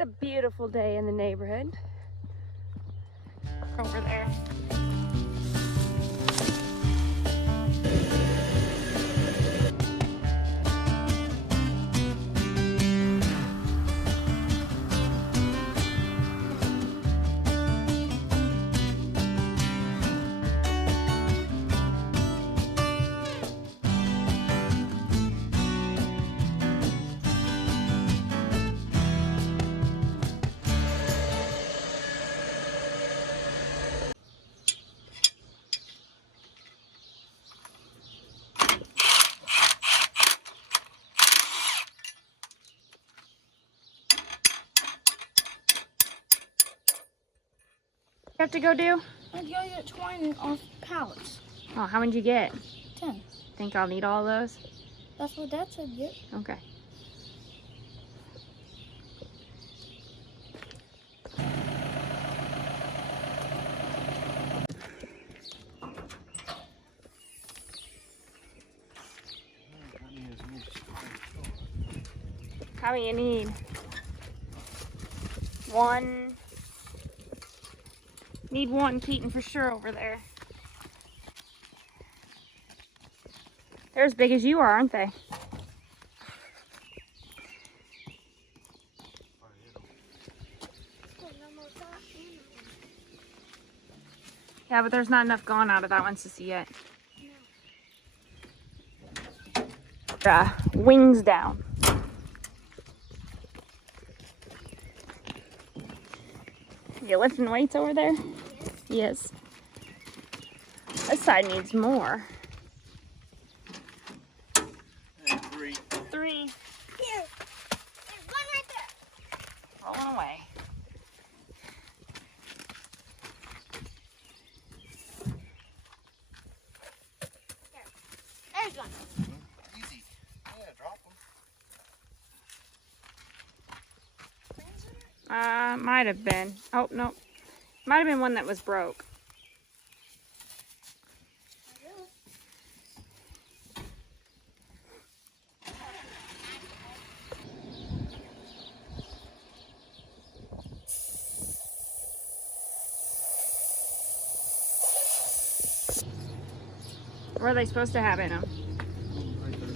It's a beautiful day in the neighborhood. Over there. You have to go do? I had to go get twine off pallets. Oh, how many did you get? 10. Think I'll need all those? That's what Dad said, yep. Okay. How many you need? One. Need one, Keaton, for sure over there. They're as big as you are, aren't they? Yeah, but there's not enough gone out of that one, Sissy, yet. Wings down. You lifting weights over there? Yes. This side needs more. And three. Three. Here. There's one right there. Rolling away. There's one. Easy. Yeah, drop them. Might have been. Oh, no. Might have been one that was broke. What are they supposed to have in them? Right there.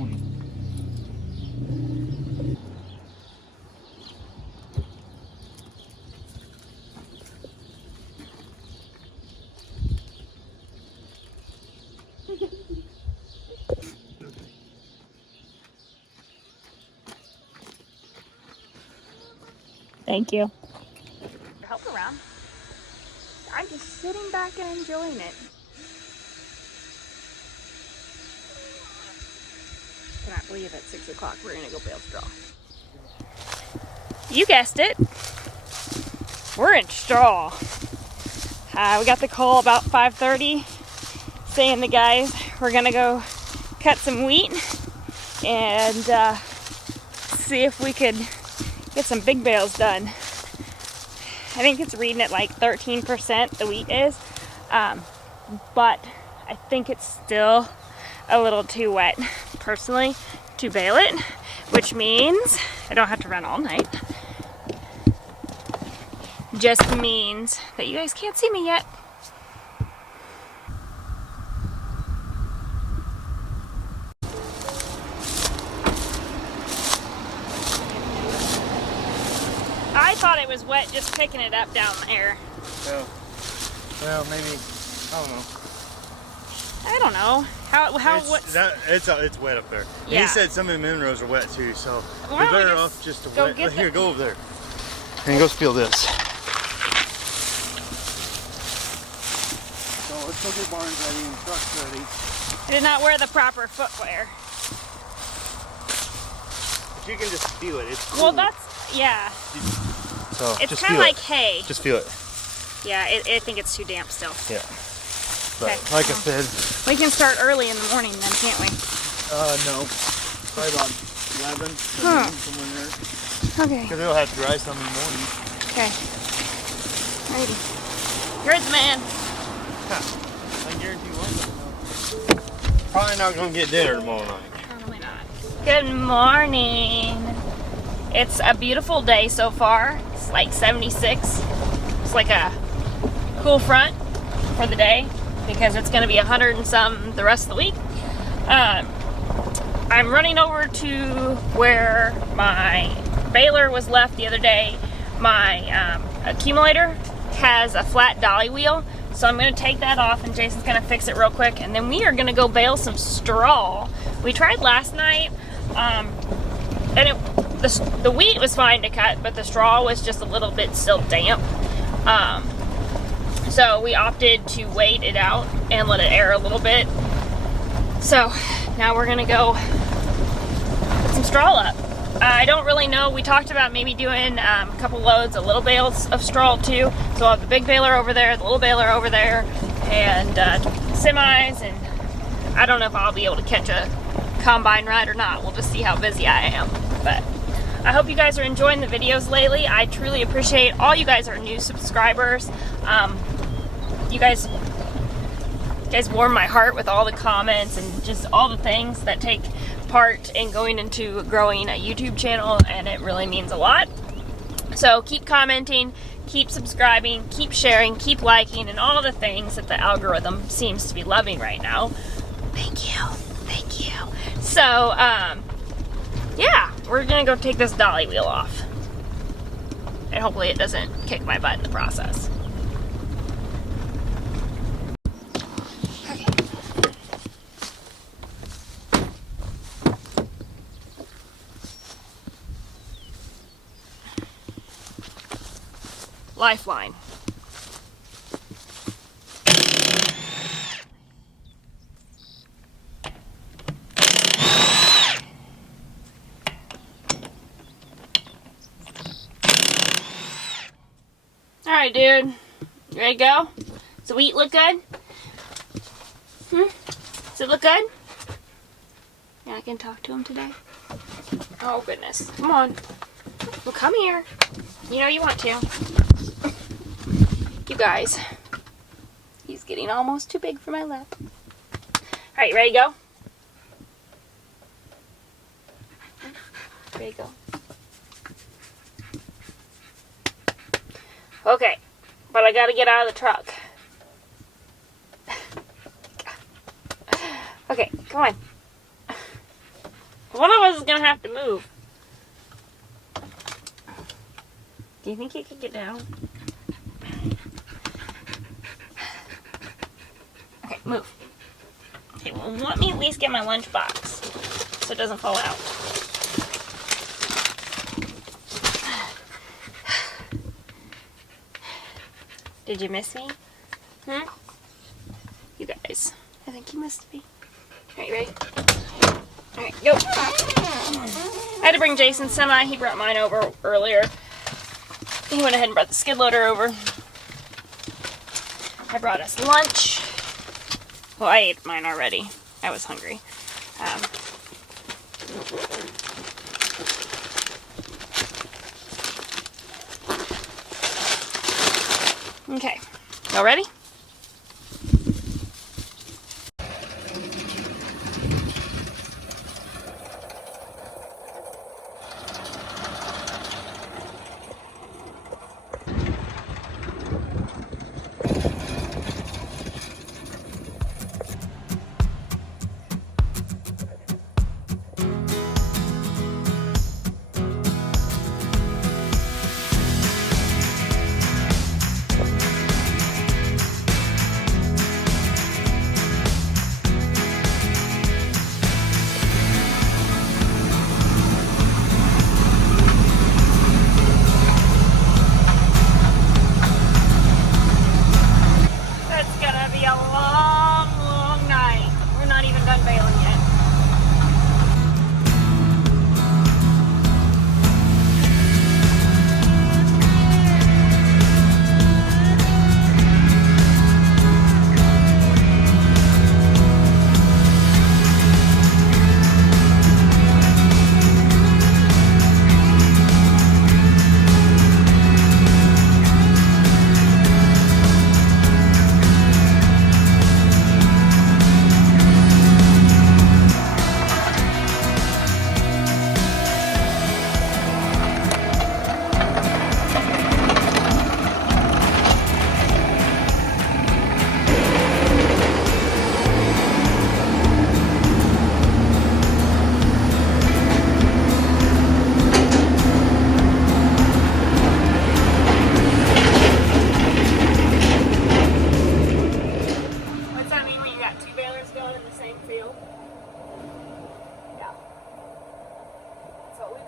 20. Thank you. Help around. I'm just sitting back and enjoying it. Cannot believe at 6 o'clock we're gonna go bale straw. You guessed it. We're in straw. We got the call about 5:30 saying the guys we're gonna go cut some wheat and see if we could get some big bales done. I think it's reading at like 13% the wheat is, but I think it's still a little too wet personally to bale it, which means I don't have to run all night. Just means that you guys can't see me yet. I thought it was wet just picking it up down there. Yeah. Well, maybe, I don't know. I don't know. It's wet up there. And Yeah. he said some of the minerals are wet too, so Why we're don't we better just off just to go wet. get Here, the- go over there. And go spill this. So let's go get barns ready and trucks ready. I did not wear the proper footwear. But you can just feel it. It's cool. Well, that's, yeah. So It's just kind of feel like it. hay. Just feel it. Yeah, I think it's too damp still. Yeah. But Okay. like I said, We can start early in the morning then, can't we? no. Probably about 11, Huh. somewhere in there. Okay. Because it'll have to dry some in the morning. Okay. Alrighty. You're the man. I guarantee you one. Probably not going to get dinner tomorrow night. Probably not. Good morning. It's a beautiful day so far. It's like 76. It's like a cool front for the day because it's going to be 100 and some the rest of the week. I'm running over to where my baler was left the other day. My accumulator has a flat dolly wheel, so I'm going to take that off and Jason's going to fix it real quick, and then we are going to go bale some straw. We tried last night, and the wheat was fine to cut, but the straw was just a little bit still damp. So we opted to wait it out and let it air a little bit. So now we're going to go put some straw up. I don't really know. We talked about maybe doing a couple loads of little bales of straw too. So I'll have the big baler over there, the little baler over there, and semis, and I don't know if I'll be able to catch a combine ride or not. We'll just see how busy I am. But I hope you guys are enjoying the videos lately. I truly appreciate all you guys are new subscribers. You guys warm my heart with all the comments and just all the things that take part in going into growing a YouTube channel, and it really means a lot. So keep commenting, keep subscribing, keep sharing, keep liking, and all the things that the algorithm seems to be loving right now. Thank you. Thank you. So, yeah, we're gonna go take this dolly wheel off. And hopefully it doesn't kick my butt in the process. Lifeline. Alright, dude. You ready to go? Does the wheat look good? Does it look good? Yeah, I can talk to him today. Oh, goodness. Come on. Well, come here. You know you want to. You guys. He's getting almost too big for my lap. Alright, ready to go? Ready to go. Okay, but I gotta get out of the truck. Okay, come on. One of us is gonna have to move. Do you think you could get down? Okay, move. Okay, well, let me at least get my lunch box so it doesn't fall out. Did you miss me? You guys, I think you missed me. Alright, ready? Alright, go. I had to bring Jason's semi. He brought mine over earlier. He went ahead and brought the skid loader over. I brought us lunch. Well, I ate mine already. I was hungry. Okay, y'all ready?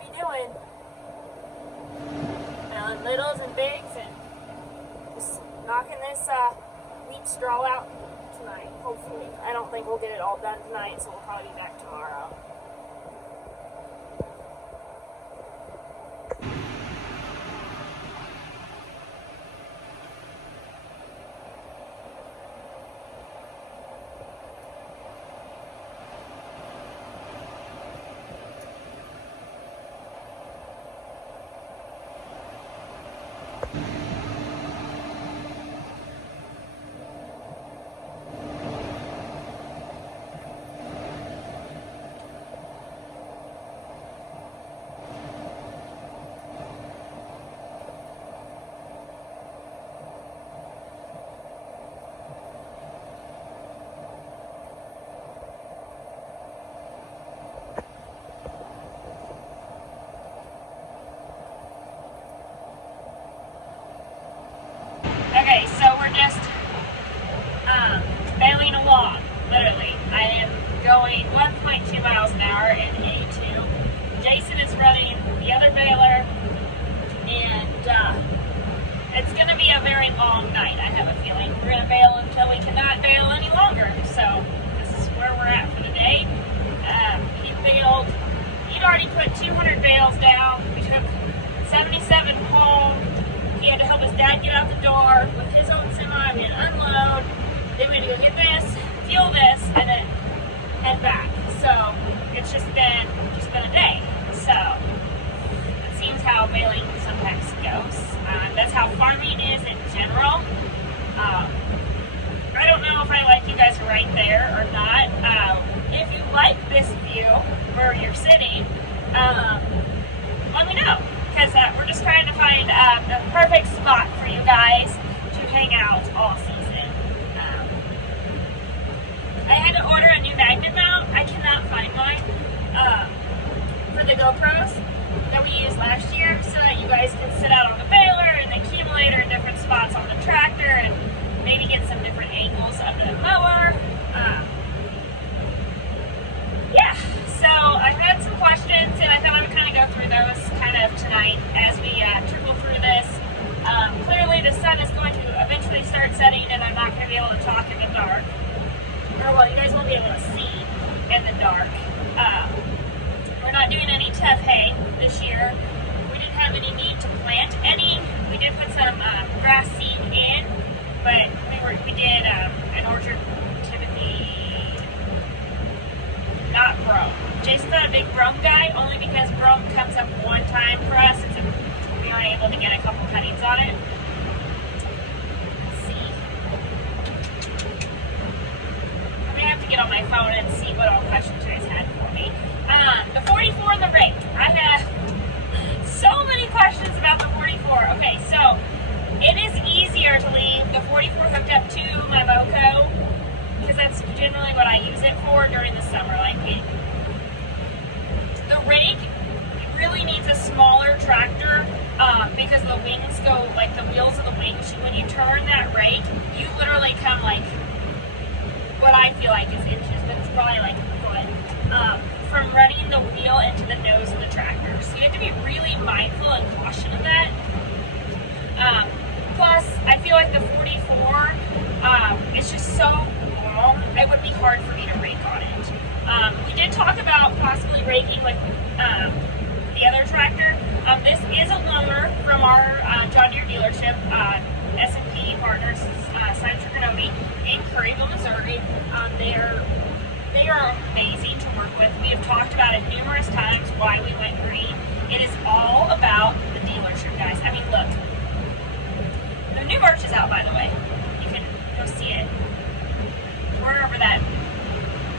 you doing? Littles and bigs and just knocking this wheat straw out tonight, hopefully. I don't think we'll get it all done tonight, so we'll probably be back tomorrow. Okay, so we're just bailing along, literally. I am going 1.2 miles an hour in A2. Jason is running the other baler, and it's going to be a very long night, I have a feeling. We're going to bail until we cannot bail any longer, so this is where we're at for the day. He'd already put 200 bales down. We took 77 home. He had to help his dad get out the door with his own semi. We had to unload. Then we had to go get this, fuel this, and then head back. So it's just been a day. So it seems how bailing sometimes goes. That's how farming is in general. I don't know if I like you guys right there or not. If you like this view where you're sitting, let me know. Because we're just trying to find the perfect spot for you guys to hang out all season. I had to order a new magnet mount. I cannot find mine for the GoPros that we used last year, so that you guys can sit out on the baler and the accumulator in different spots on the tractor and maybe get some different angles of the mower. Yeah, so I had some questions, and I thought I would kind of go through those kind of tonight as we trickle through this. Clearly the sun is going to eventually start setting, and I'm not going to be able to talk in the dark. Or, well, you guys won't be able to see in the dark. We're not doing any tough hay this year. We didn't have any need to plant any. We did put some grass seed in, but we did an orchard Timothy, not brome. Jason's not a big brome guy, only because brome comes up one time for us. We aren't able to get a couple cuttings on it. Let's see. I'm gonna have to get on my phone and see what all questions you guys had for me. The 44 and the rake. I have so many questions about the 44. Okay, so it is easier to leave the 44 hooked up to my Moco, because that's generally what I use it for during the summer. The rake really needs a smaller tractor because the wings go, like the wheels of the wings, when you turn that rake, you literally come like what I feel like is inches, but it's probably like a foot, from running the wheel into the nose of the tractor. So you have to be really mindful and cautious of that. Plus, I feel like the 44, it's just so long, it would be hard for me to rake on it. We did talk about possibly raking with the other tractor. This is a loaner from our John Deere dealership, S&P Partners, Senator Kenobi in Curryville, Missouri. They are amazing to work with. We have talked about it numerous times why we went green. It is all about the dealership, guys. I mean, look. The new merch is out, by the way. You can go see it. Wherever that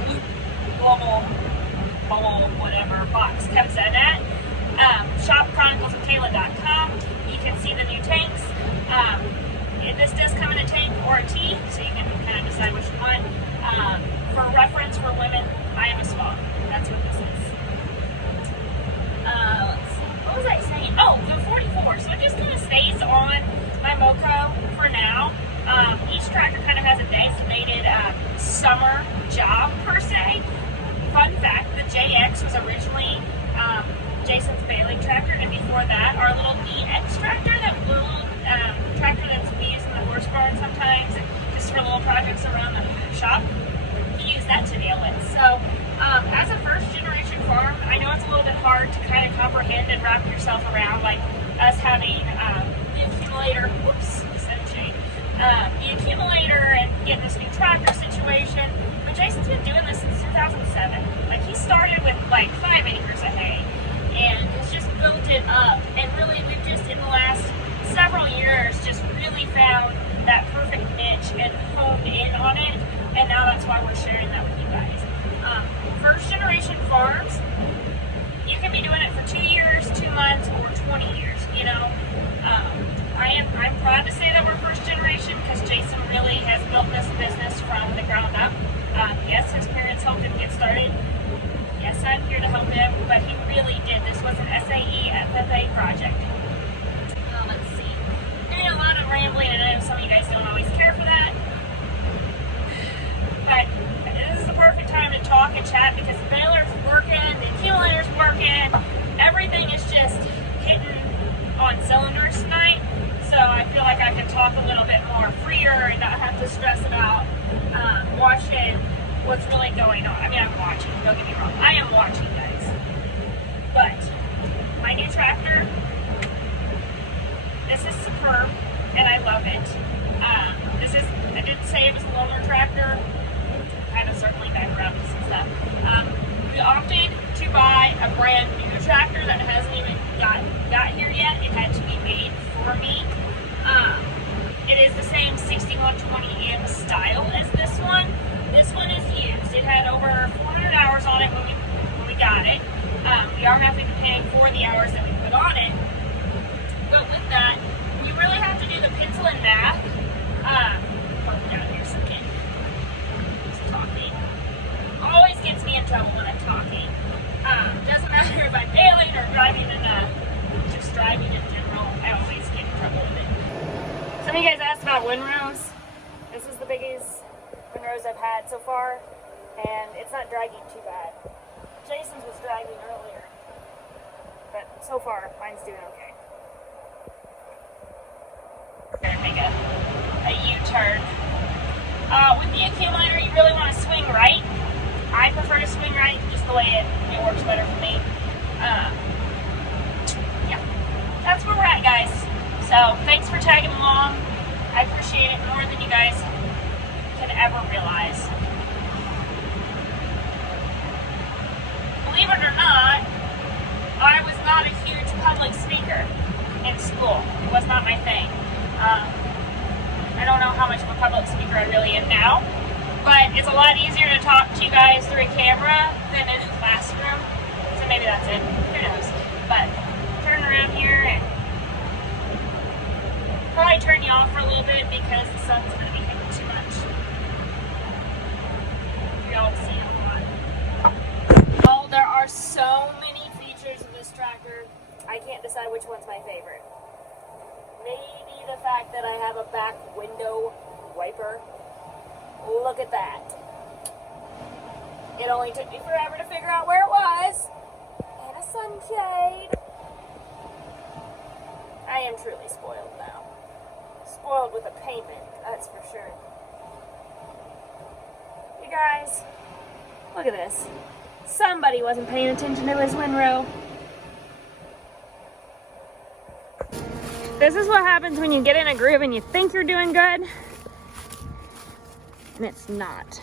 blue global bubble, whatever box comes in at. ShopChroniclesWithKayla.com. You can see the new tanks. This does come in a tank or a T, so you can kind of decide which you want. For reference for women, I am a small. That's what this is. Let's see. What was I saying? Oh, the 44. So it just kind of stays on my Moco for now. Each tractor kind of has a designated summer job per se. Fun fact, the JX was originally Jason's baler before that, our little DX tractor, that little tractor that's we use in the horse barn sometimes, and just for little projects around the shop. He used that to nail it. So, as a first generation farm, I know it's a little bit hard to kind of comprehend and wrap yourself around, like us having the accumulator, the accumulator and getting this new tractor situation. But Jason's been doing this since 2007. Like, he started with like 5 acres of hay and has just built it up. And really, we've just, in the last several years, just really found that perfect niche and honed in on it. And now that's why we're sharing that with you guys. First generation farms, you can be doing it for 2 years, 2 months, or 20 years, you know. I'm proud to say that we're first generation because Jason really has built this business from the ground up. Yes, his parents helped him get started. Yes, I'm here to help him, but he really did. This was an SAE FFA project. Let's see. Doing a lot of rambling, and I know some of you guys don't always care for that. But this is the perfect time to talk and chat because the baler's working, the accumulator's working, everything is just hitting on cylinders tonight. So I feel like I can talk a little bit more freer and not have to stress about watching what's really going on. I mean, I'm watching, don't get me wrong. I am watching, guys. But my new tractor, this is superb, and I love it. I didn't say it was a loaner tractor. Kind of circling back around to some stuff. We opted to buy a brand new tractor that hasn't even got here yet. It had to be made for me. It is the same 6120M style as this one. This one is used. It had over 400 hours on it when we got it. We are having to pay for the hours that we put on it. But with that, you really have to do the pencil and math. Down here some kid. He's talking. Always gets me in trouble when I'm talking. Doesn't matter if I'm bailing or driving just driving in general. I always get in trouble with it. Some of you guys asked about windrows. This is the biggest windrows I've had so far, and it's not dragging too bad. Jason's was dragging earlier, but so far mine's doing okay. We're gonna make a U-turn. With the accumulator, you really want to swing right. I prefer to swing right, just the way it works better for me. Yeah, that's where we're at, guys. So thanks for tagging along. I appreciate it more than you guys can ever realize. Believe it or not, I was not a huge public speaker in school. It was not my thing. I don't know how much of a public speaker I really am now, but it's a lot easier to talk to you guys through a camera than in a classroom. So maybe that's it. Who knows? But turn around here and probably turn you off for a little bit because the sun's going to be hitting too much. Y'all see a lot. Oh, there are so many features of this tractor. I can't decide which one's my favorite. Maybe the fact that I have a back window wiper. Look at that. It only took me forever to figure out where it was. And a sunshade. I am truly spoiled now. Spoiled with a payment, that's for sure. You guys, look at this. Somebody wasn't paying attention to his windrow. This is what happens when you get in a groove and you think you're doing good, and it's not.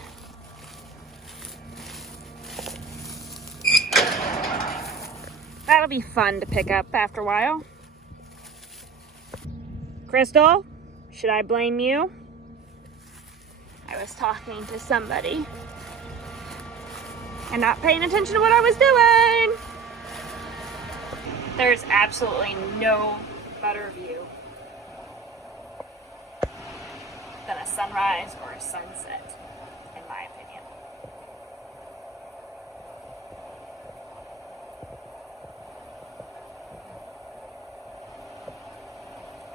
That'll be fun to pick up after a while. Crystal, should I blame you? I was talking to somebody and not paying attention to what I was doing. There's absolutely no better view than a sunrise or a sunset, in my opinion.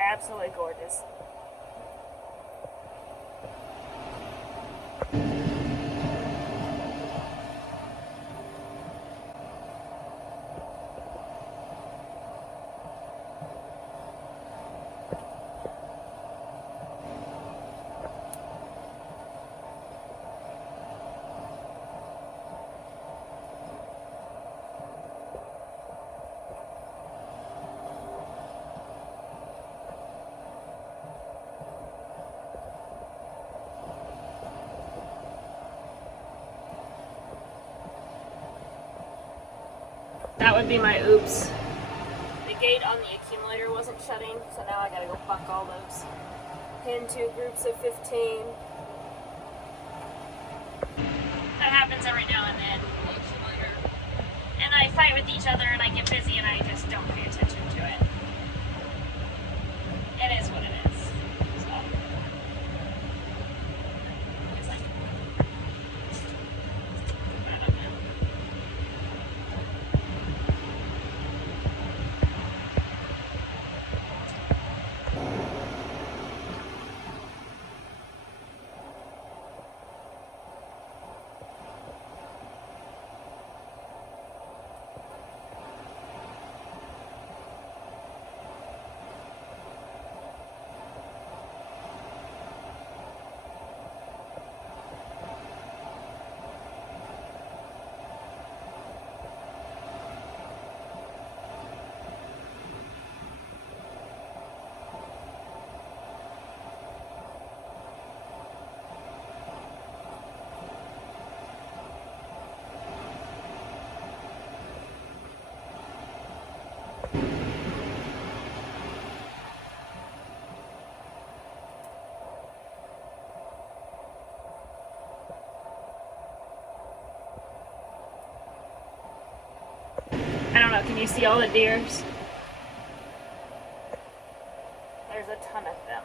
Absolutely gorgeous. That would be my oops. The gate on the accumulator wasn't shutting, so now I gotta go buck all those into groups of 15. That happens every now and then. And I fight with each other and I get busy and I just don't pay attention to it. It is what it is. So, it's like, I don't know. I don't know, can you see all the deers? There's a ton of them.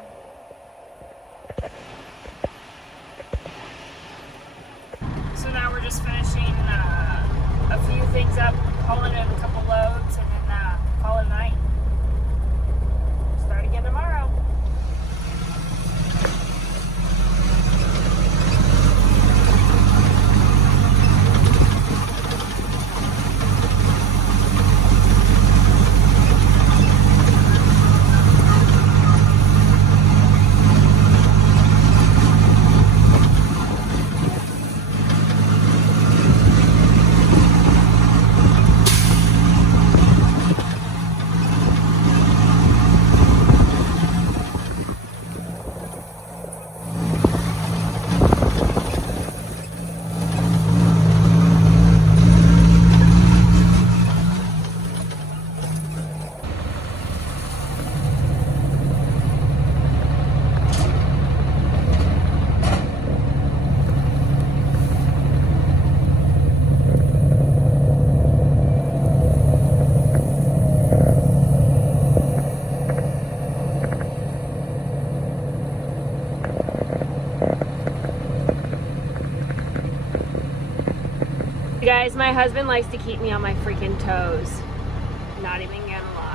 So now we're just finishing a few things up, hauling in a couple loads, and then call it a night. Start again tomorrow. Guys, my husband likes to keep me on my freaking toes. Not even gonna lie.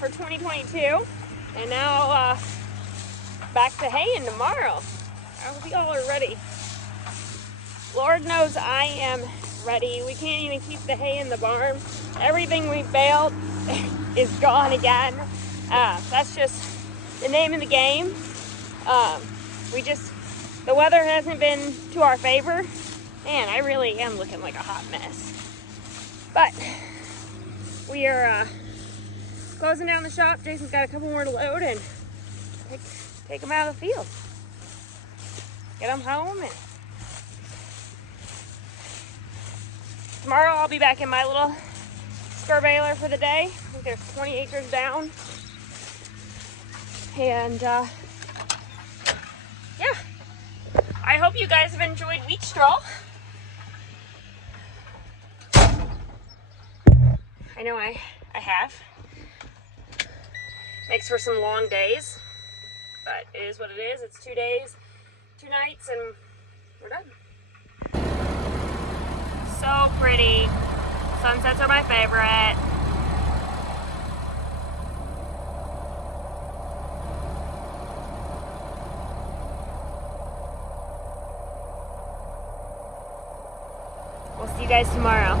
For 2022, and now back to haying tomorrow. I hope y'all are ready. Lord knows I am ready. We can't even keep the hay in the barn. Everything we baled is gone again. That's just the name of the game. The weather hasn't been to our favor. Man, I really am looking like a hot mess. But we are closing down the shop. Jason's got a couple more to load and take them out of the field. Get them home. And tomorrow I'll be back in my little spur baler for the day. I think there's 20 acres down. And yeah, I hope you guys have enjoyed wheat straw. I know I have. Makes for some long days, but it is what it is. It's 2 days, 2 nights, and we're done. So pretty. Sunsets are my favorite. We'll see you guys tomorrow.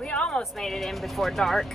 We almost made it in before dark.